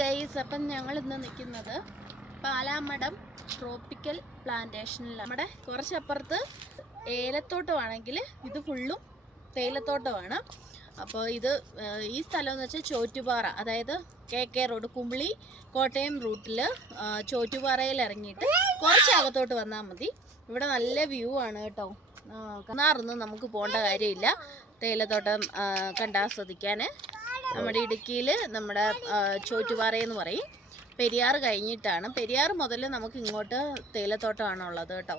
Guys, അപ്പം ഞങ്ങൾ ഇന്ന് നിൽക്കുന്നത് പാലാമടം ട്രോപ്പിക്കൽ പ്ലാന്റേഷനിൽ. നമ്മുടെ കുറച്ചപ്പുറത്ത് ഏലത്തോട്ടമാണെങ്കിൽ ഇത് ഫുള്ളും തേയിലത്തോട്ടമാണ്. അപ്പോൾ ഇത് ഈ സ്ഥലം എന്ന് വെച്ചാൽ ചോറ്റുപാറ, അതായത് KK റോഡ് കുമിളി കോട്ടയം റൂട്ടിൽ ചോറ്റുപാറയിൽ ഇറങ്ങിയിട്ട് കുറച്ച് അകത്തോട്ട് വന്നാൽ മതി. ഇവിടെ നല്ല വ്യൂ ആണ് കേട്ടോ. കാണാറൊന്നും നമുക്ക് പോകേണ്ട കാര്യമില്ല. തേയിലത്തോട്ടം കണ്ടാസ്വദിക്കാൻ നമ്മുടെ ഇടുക്കിയിൽ നമ്മുടെ ചോറ്റുപാറയെന്ന് പറയും. പെരിയാർ കഴിഞ്ഞിട്ടാണ്. പെരിയാർ മുതൽ നമുക്ക് ഇങ്ങോട്ട് തേയിലത്തോട്ടമാണുള്ളത് കേട്ടോ.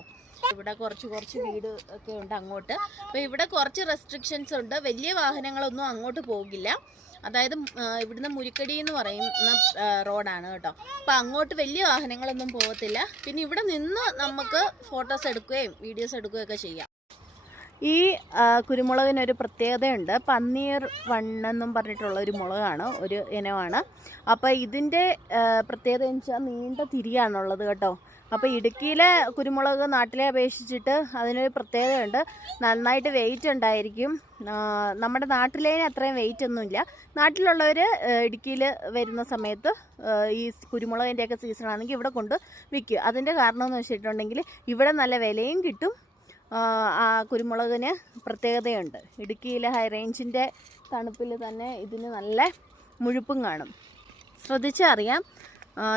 ഇവിടെ കുറച്ച് വീട് ഒക്കെ ഉണ്ട് അങ്ങോട്ട്. അപ്പോൾ ഇവിടെ കുറച്ച് റെസ്ട്രിക്ഷൻസ് ഉണ്ട്. വലിയ വാഹനങ്ങളൊന്നും അങ്ങോട്ട് പോകില്ല. അതായത് ഇവിടുന്ന് മുരിക്കടി എന്ന് പറയുന്ന റോഡാണ് കേട്ടോ. അപ്പോൾ അങ്ങോട്ട് വലിയ വാഹനങ്ങളൊന്നും പോകത്തില്ല. പിന്നെ ഇവിടെ നിന്ന് നമുക്ക് ഫോട്ടോസ് എടുക്കുകയും വീഡിയോസ് എടുക്കുകയൊക്കെ ചെയ്യാം. ഈ കുരുമുളകിനൊരു പ്രത്യേകതയുണ്ട്. പന്നീർ വണ്ണെന്നും പറഞ്ഞിട്ടുള്ള ഒരു മുളകാണ്, ഒരു ഇനമാണ്. അപ്പോൾ ഇതിൻ്റെ പ്രത്യേകത എന്ന് വെച്ചാൽ നീണ്ട തിരിയാണുള്ളത് കേട്ടോ. അപ്പോൾ ഇടുക്കിയിലെ കുരുമുളക് നാട്ടിലെ അപേക്ഷിച്ചിട്ട് അതിനൊരു പ്രത്യേകതയുണ്ട്. നന്നായിട്ട് വെയിറ്റ് ഉണ്ടായിരിക്കും. നമ്മുടെ നാട്ടിലേന് അത്രയും വെയിറ്റ് ഒന്നുമില്ല. നാട്ടിലുള്ളവർ ഇടുക്കിയിൽ വരുന്ന സമയത്ത് ഈ കുരുമുളകിൻ്റെയൊക്കെ സീസണാണെങ്കിൽ ഇവിടെ കൊണ്ട് വിൽക്കും. അതിൻ്റെ കാരണം എന്ന് വെച്ചിട്ടുണ്ടെങ്കിൽ ഇവിടെ നല്ല വിലയും കിട്ടും. ആ കുരുമുളകിന് പ്രത്യേകതയുണ്ട്. ഇടുക്കിയിലെ ഹൈ റേഞ്ചിൻ്റെ തണുപ്പിൽ തന്നെ ഇതിന് നല്ല മുഴുപ്പും കാണും. ശ്രദ്ധിച്ചറിയാം,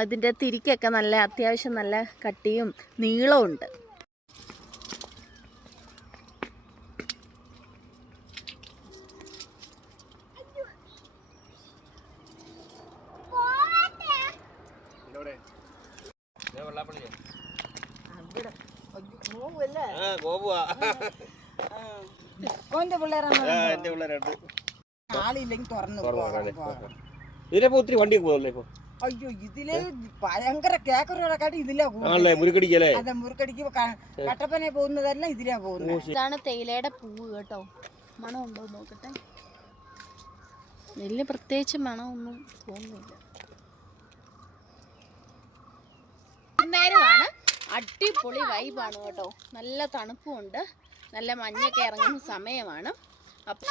ഇതിൻ്റെ തിരിക്കൊക്കെ നല്ല അത്യാവശ്യം നല്ല കട്ടിയും നീളവും ഉണ്ട്. ഒത്തിരി വണ്ടി പോകുന്നല്ലേ ഇപ്പൊ? അയ്യോ, ഇതില് ഭയങ്കര കേക്കറോടെക്കാട്ടി ഇതിലാ മുരുക്കടിക്കല്ലേ? അതെ, മുറുക്കടിക്ക് കട്ടപ്പനെ പോകുന്നതല്ല ഇതിലാ പോകുന്നത്. ഇതാണ് തേയിലയുടെ പൂവ് കേട്ടോ. മണം ഉണ്ടോ നോക്കട്ടെ. വലിയ പ്രത്യേകിച്ച് മണമൊന്നും തോന്നുന്നില്ല. നേരമാണ് അടിപൊളി വൈബാണ് കേട്ടോ. നല്ല തണുപ്പുമുണ്ട്. നല്ല മഞ്ഞൊക്കെ ഇറങ്ങുന്ന സമയമാണ്. അപ്പം